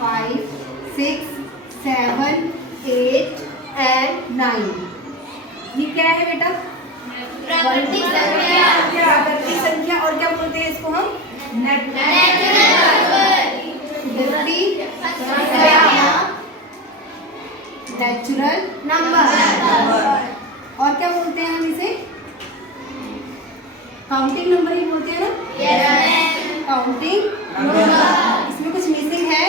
5, 6, 7, 8 and 9। ये क्या है बेटा? प्राकृतिक संख्या। और क्या बोलते हैं इसको हम? Natural number. और क्या बोलते हैं हम इसे? काउंटिंग नंबर ही बोलते हैं ना? यस। Counting number. इसमें कुछ मिसिंग है?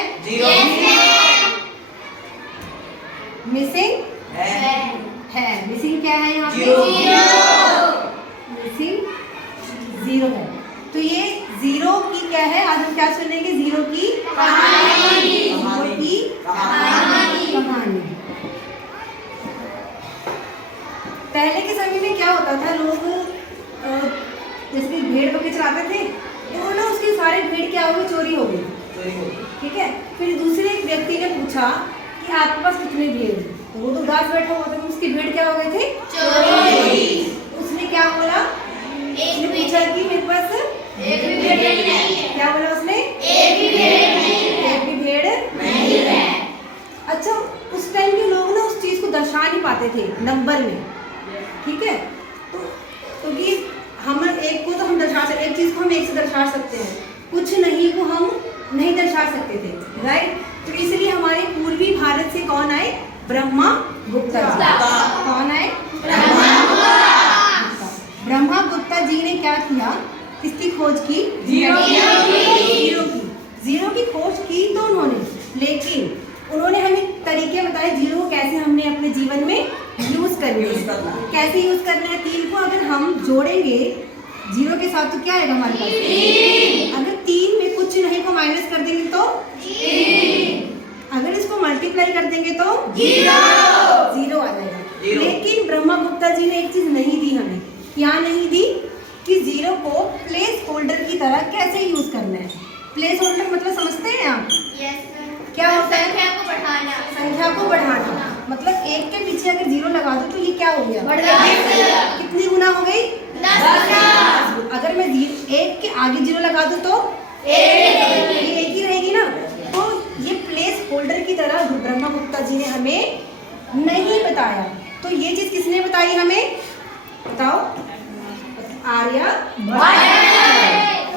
मिसिंग है। मिसिंग क्या है यहाँ पे? मिसिंग 0 है। तो ये 0 की क्या है? आज हम क्या सुनेंगे? 0 की कहानी। 0 की कहानी। पहले के समय में क्या होता था, लोग जैसे कि भेड़ बकरी चलाते थे, तो ना उसके सारे भेड़ क्या हो गए? चोरी हो गई। ठीक है। फिर दूसरे एक व्यक्ति ने पूछा कि आपके पास कितने भेड़ हैं? तो वो तो उदास बैठा हुआ था, उसकी भेड़ क्या हो गए थे? चोरी। उसने क्या बोला? उसने पूछा कि मेरे पास एक भी भेड़ नहीं है। क्या बोला उसने? एक भी भेड़ नहीं है। अच्छा, उस टाइम के लोग ना उस चीज को दर्शा नहीं पाते थे नंबर में। ठीक है। तो क्योंकि हम एक को तो हम दर्शा सकते, एक चीज को हम एक से दर्शा सकते हैं, कुछ नहीं को हम नहीं दर्शा सकते थे। राइट। तो इसलिए हमारे पूर्वी भारत से कौन आए? ब्रह्मगुप्ता जी। कौन आए? ब्रह्मगुप्ता जी ने क्या किया? किसकी खोज की? जीरो की खोज की तो उन्होंने, लेकिन उन्होंने हमें तरीके बताए जीरो को कैसे हमने अपने जीवन में यूज करना है। कैसे यूज करना है? 3 को अगर हम जोड़ेंगे जीरो के साथ तो क्या आएगा हमारे पास? 3। अगर 3 में कुछ नहीं को माइनस कर देंगे तो 3। अगर इसको मल्टीप्लाई कर देंगे तो 0 आ जाएगा। लेकिन ब्रह्मगुप्ता जी ने एक चीज नहीं दी हमें। क्या नहीं दी? कि 0 को प्लेस होल्डर की तरह कैसे यूज करना है। प्लेस होल्डर मतलब समझते हैं आप? क्या होता है? संख्या को बढ़ाना। मतलब 1 के पीछे अगर 0 लगा दो तो ये क्या हो गया? बढ़ गया। कितनी गुना हो गई? 10। अगर मैं 1 के आगे 0 लगा दूं तो 1 ही रहेगी ना। तो ये प्लेस होल्डर की तरह ब्रह्मगुप्ता जी ने हमें नहीं बताया। तो ये चीज किसने बताई हमें? बताओ।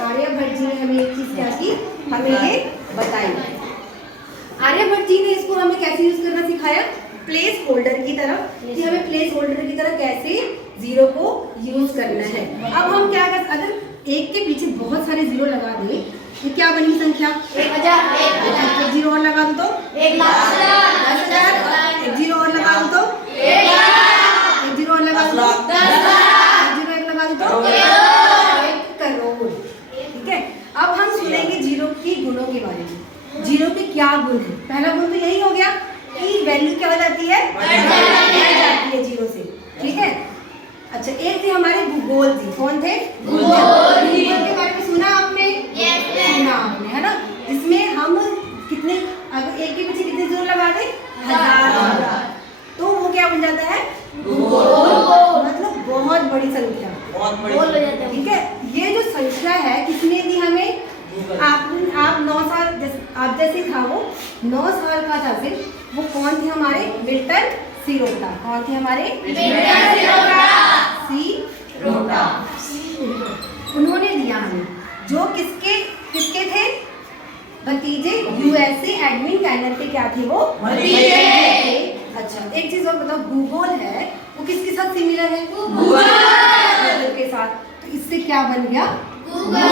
आर्यभट्ट जी ने हमें एक चीज क्या की? हमें ये बताई। आर्यभट्ट जी ने इसको हमें कैसे यूज करना सिखाया? प्लेस होल्डर की तरह, कि हमें प्लेस होल्डर की तरह कैसे 0 को यूज करना है। अब हम क्या कर, अगर 1 के पीछे बहुत सारे 0 लगा दें तो क्या बनी संख्या? 1000। 0 और लगा दो तो 10,000। 1 0 और लगा दो तो 1 0 और लगा दो तो 10,000। 1 0 लगा दो तो 1 करोड़। ठीक है। अब हम सुनेंगे 0 की गुणों के बारे में। 0 के क्या गुण है? पहला गुण तो यही हो गया कि वैल्यू क्या हो जाती है? बढ़ जाती है 0 से। ठीक है। अच्छा, एक थे हमारे भूगोल जी। कौन थे? भूगोल के बारे में सुना आपने? सुना आपने, है ना? इसमें हम कितने, अगर 1 के पीछे कितने 0 लगा दे? 1000। तो वो क्या बन जाता है? भूगोल। मतलब बहुत बड़ी संख्या। ठीक है। ये जो संख्या है किसने दी हमें? आप 9 साल आप जैसे था वो 9 साल का था फिर। वो कौन थे हमारे? मिल्टन सीरोटा। कौन थे हमारे? सीरोटा। उन्होंने दिया हमें, जो किसके थे? भतीजे। यूएसए एडमिन कैनर के क्या थे वो? भतीजे। अच्छा, एक चीज और बताओ, भूगोल है वो किसके साथ सिमिलर है? गूगल के साथ। तो इससे क्या बन गया? गूगल।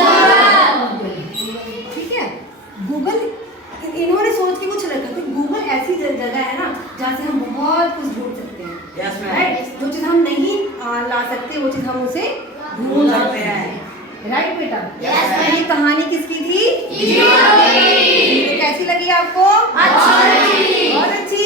ठीक है। गूगल इन्होंने सोच के कुछ रखा कि गूगल ऐसी जगह है ना जहाँ से हम बहुत कुछ ढूंढ सकते हैं। राइट। जो चीज हम नहीं ला सकते वो चीज हम उसे ढूंढ सकते हैं। राइट बेटा? ये कहानी किसकी थी? जीरो की। कैसी लगी आपको? अच्छी। बहुत अच्छी।